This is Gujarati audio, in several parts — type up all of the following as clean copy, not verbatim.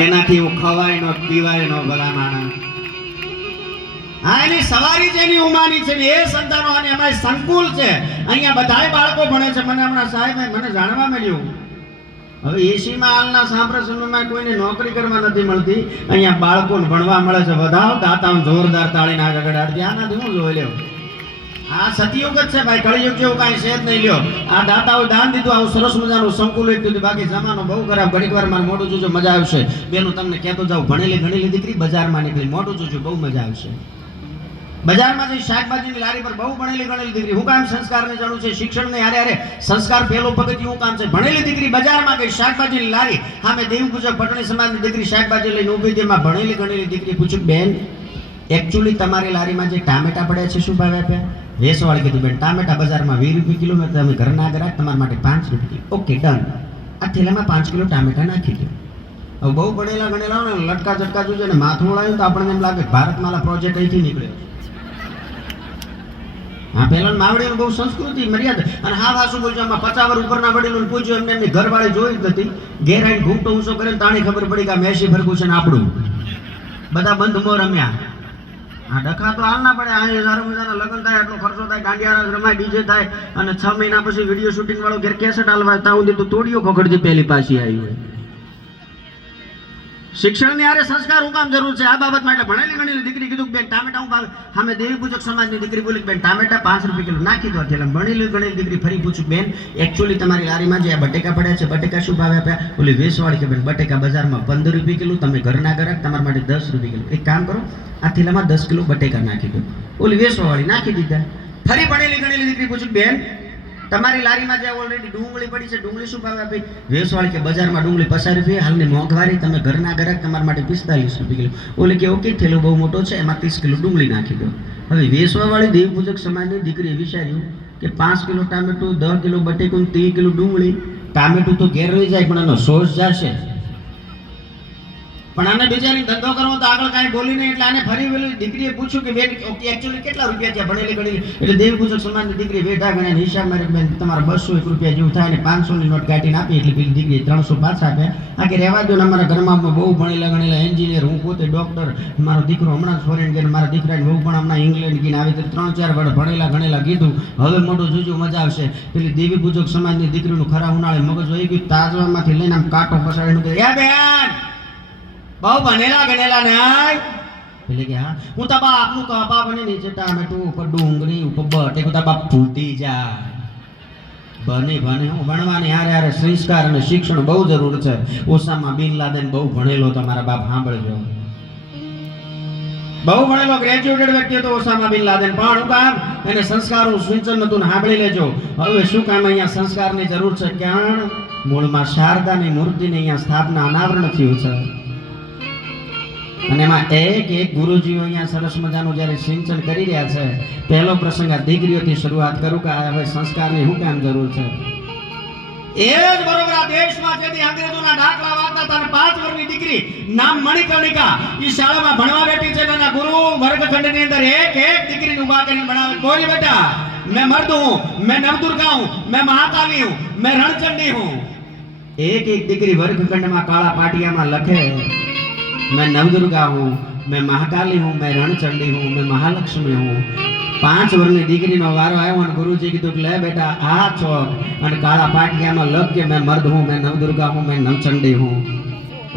તેનાથી હું ખવાય નો પીવાય નો ભલા માણસ. હા, એની સવારી છે, એની ઉમાની છે, એ સંતાનો અને અમારી સંકુલ છે. અહીંયા બધાય બાળકો ભણે છે. મને હમણાં સાહેબ મને જાણવા મળ્યું, હવે એસીમાં હાલના સાંપ્રત સમયમાં કોઈને નોકરી કરવા નથી મળતી, અહીંયા બાળકોને ભણવા મળે છે. વધાવો દાતા જોરદાર તાળીના આગળ આડતી. આનાથી હું જોઈ લ્યો, આ સતયુગ જ છે ભાઈ, કળિયુગ જેવું કાંઈ છે જ નહીં. લ્યો, આ દાતાઓ દાન દીધું, આવું સરસ મજાનું સંકુલ એક દીધું. બાકી જમાનો બહુ ખરાબ. ઘડીક વાર મારે મોઢું જોજો, મજા આવશે. બેનું તમને કહેતો જાઉં, ભણેલી ગણેલી દીકરી બજારમાં નીકળી, મોઢું જોજો, બહુ મજા આવશે. બજારમાં જઈ શાકભાજીની લારી પર બહુ ભણેલી ગણેલી દીકરી. હું કામ સંસ્કારને જાણું છે, શિક્ષણને હારે હારે સંસ્કાર પહેલું પગથિયું કામ છે. ભણેલી દીકરી બજારમાં ગઈ, શાકભાજીની લારી સામે દેવપૂજક પટણી સમાજની દીકરી શાકભાજી લઈને ઊભી હતી. એમાં ભણેલી ગણેલી દીકરી પૂછ્યું, બેન એકચ્યુઅલી તમારી લારીમાં જે ટામેટા પડ્યા છે શું ભાવે આપ્યા? વેસવાળી કીધું, બેન ટામેટા બજારમાં 20 રૂપિયા કિલો, તમે ઘરના ગ્રાહક, તમારા માટે 5 રૂપિયા. ઓકે ડન, આ થેલામાં 5 કિલો ટામેટા નાખી દો. હવે બહુ ભણેલા ગણેલા ને લટકા ઝટકા જોજો ને માથું વળાયું તો આપણને એમ લાગે ભારતમાલા પ્રોજેક્ટ અહીંથી નીકળ્યો. હા, પેલા માવડીનું બહુ સંસ્કૃતિ મર્યાદા. અને હા વાસુ બોલજો, આમાં 50 વર્ષ ઉપરના વડીલોને પૂછ્યું, એમને એમની ઘરવાળી જોઈ જ નથી. ઘેર આવીને ઘૂંટો ઊંચો કરે તાણી ખબર પડી કે આ મેસી ફરકું છે ને આપણું. બધા બંધ મો રમ્યા. હા, ડખા તો હાલ ના પડે. આ સારા મજાના લગ્ન થાય, આટલો ખર્ચો થાય, ગાંડિયા રમાય, ડીજે થાય, અને 6 મહિના પછી વિડીયો શૂટિંગ વાળો ઘેર કેસેટ હાલવા ત્યાં સુધી તો તોડીઓ ખોખડતી પહેલી પાછી આવી હોય. શિક્ષણની હારે સંસ્કાર હું કામ જરૂર છે આ બાબત માટે. ભણેલી ગણેલી દીકરી કીધું, બેન ટામેટા હું ભાવે? સામે દેવી પૂજક સમાજની દીકરી બોલી, બેન ટામેટા 5 રૂપિયા કિલો નાખી દો. એટલે ભણેલી ગણેલી દીકરી ફરી પૂછ્યું, બેન એકચ્યુઅલી તમારી લારીમાં જે આ બટેકા પડ્યા છે, બટેકા શું ભાવે આપ્યા? ઓલી વેસવાળી કે બેન બટેકા બજારમાં 15 રૂપિયા કિલો, તમે ઘરના ગ્રાહક, તમારા માટે 10 રૂપિયા કિલો. એક કામ કરો, આ થેલામાં 10 કિલો બટેકા નાખી દો. ઓલી વેસવાળી નાખી દીધા. ફરી ભણેલી ગણેલી દીકરી પૂછ્યું, બેન તમારી લારીમાં જે ઓલરેડી ડુંગળી પડી છે, ડુંગળી શું ભાવે આપી? વેસવાળી કે બજારમાં ડુંગળી 50 રૂપિયા, હાલની મોંઘવારી, તમે ઘરના ગ્રાહક, તમારા માટે 45 રૂપિયા કિલો. ઓલી કે ઓકે, થેલો બહુ મોટો છે, એમાં 30 કિલો ડુંગળી નાખી દો. હવે વેસવાવાળી દેવ પૂજક સમાજની દીકરીએ વિચાર્યું કે 5 કિલો ટામેટું, 10 કિલો બટેકું, 30 કિલો ડુંગળી. ટામેટું તો ઘેર રહી જાય પણ એનો સોસ જશે. પણ આને બિચારી ધંધો કરવો તો આગળ કાંઈ બોલી નહીં. એટલે આને ફરી પેલી દીકરીએ પૂછ્યું કે બેન એકચ્યુઅલી કેટલા રૂપિયા છે? ભણેલી ગણેલી. એટલે દેવ પૂજક સમાજની દીકરી બેઠા ગણે હિસાબ મારી, બેન તમારા 201 રૂપિયા જેવું થાય ને 500ની નોટ કાઢીને આપી. એટલે પેલી દીકરીએ 300 પાછા આપ્યા. આ કે રહેવા દો ને, અમારા ઘરમાં બહુ ભણેલા ગણેલા એન્જિનિયર, હું પોતે ડોક્ટર, મારો દીકરો હમણાં જ ફોરેન ગયો, મારા દીકરાને બહુ પણ હમણાં ઇંગ્લેન્ડ ગઈને આવી 3-4 વર્ષ ભણેલા ગણેલા કીધું. હવે મોટું જોજો મજા આવશે. પેલી દેવી પૂજક સમાજની દીકરીનું ખરા ઉનાળે મગજ વહી ગયું. તાજવામાંથી લઈને આમ કાંટો પસાડીને કે એ બેન બહુ ભણેલા ગણેલા ને એટલે કે હા, હું તો બાપનું કપા બની નીચે ટામેટું, ઉપર ડુંગળી, ઉપર બટેકું, તો બાપ ફૂટી જાય. બને હું ભણવાની હારે હારે સંસ્કાર અને શિક્ષણ બહુ જરૂર છે. ઓસામા બિન લાદેન બહુ ભણેલો, તમારા બાપ સાંભળજો, બહુ ભણેલો ગ્રેજ્યુએટેડ વ્યક્તિ હતો ઓસામા બિન લાદેન. પણ હું કામ એને સંસ્કારનું સિંચન નતું, સાંભળી લેજો. હવે શું કામ અહીંયા સંસ્કારની જરૂર છે? ક્યાં મૂળમાં શારદાની મૂર્તિની અહીંયા સ્થાપના અનાવરણ થયું છે. અને એમાં એક ગુરુજીઓ અહીંયા સરસ મજાનું જ્યારે સિંચન કરી રહ્યા છે. પહેલો પ્રસંગ આ દીકરીઓથી શરૂઆત કરું કે હવે સંસ્કારની શું કામ જરૂર છે. એ જ બરોબર આ દેશમાં જેથી અંગ્રેજોના ડાકલા વાગતા હતા, 5 વર્ષની દીકરી નામ મણિકર્ણિકા એ શાળામાં ભણવા બેઠી છે. એના ગુરુ વર્ગખંડની અંદર એક દીકરીને ઉભા કરીને ભણાવે. બોલી બેટા, मैं मर्द हूँ, मैं नवदुर्गा हूँ, मैं महाकाली हूँ, मैं रणचंडी हूँ. एक દીકરી વર્ગખંડમાં કાળા પાટિયામાં લખે, मैं नवदुर्गा हूँ, मैं महाकाली हूँ, मैं रणचंडी हूँ, मैं महालक्ष्मी हूँ. 5 વર્ષની દીકરીનો વારો આવ્યો અને ગુરુજી કીધું કે લે બેટા આ ચોક અને કાળા પાટિયામાં લખ કે मैं मर्द हूँ, मैं नवदुर्गा हूँ, मैं नवचंडी हूँ.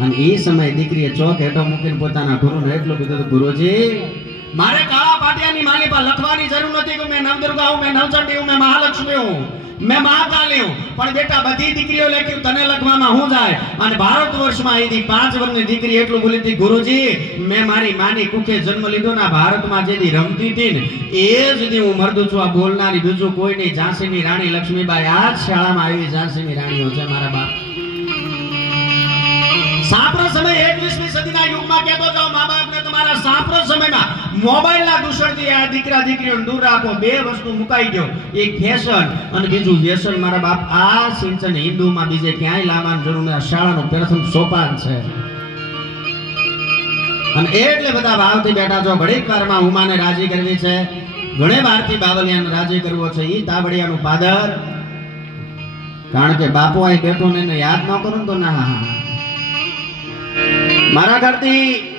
અને એ સમયે દીકરીએ ચોક હેઠો મૂકીને પોતાના ગુરુને એટલું કીધું, ગુરુજી મારે કાળા પાટિયાની માલી પર લખવાની જરૂર નથી કે मैं नवदुर्गा हूँ, मैं नवचंडी हूँ, मैं महालक्ष्मी हूँ, मैं महाकाली हूँ. પણ બેટા બધી દીકરીઓ લખ્યું, તને લખવામાં હું જાય? અને ભારત વર્ષમાં અહીંથી 5 વર્ષની દીકરી એટલું બોલી હતી, ગુરુજી મેં મારી માની કુખે જન્મ લીધો ને ભારતમાં જેથી રમતી હતી ને એ જ હું મરદું છું. આ બોલનારી બીજું કોઈ નહીં. ઝાંસીની રાણી લક્ષ્મીબાઈ આ જ શાળામાં આવી ઝાંસીની રાણીઓ છે મારા બાપ. સાંપ્રત સમય 21મી સદીના યુગમાં કહેતો જાઓ મા બાપને, તમારા સાંપ્રત સમયમાં મોબાઈલના દૂષણથી આ દીકરા દીકરીઓને દૂર રાખો. 2 વસ્તુ મુકાઈ ગયો, એક ફેશન અને બીજું વ્યસન. મારા બાપ આ સિંચન હિન્દુમાં બીજે ક્યાંય લાવવાની જરૂર નથી. આ શાળાનું પ્રથમ સોપાન છે. અને એટલે બધા ભાવથી બેઠા છો. ઘડીક વારમાં ઉમાને રાજી કરવી છે, ઘણે વારથી બાવલિયાને રાજી કરવો છે. ઈ તાબડિયાનું પાદર, કારણ કે બાપુ અહીં બેઠો ને એને યાદ ન કરું તો ના મારા ઘરથી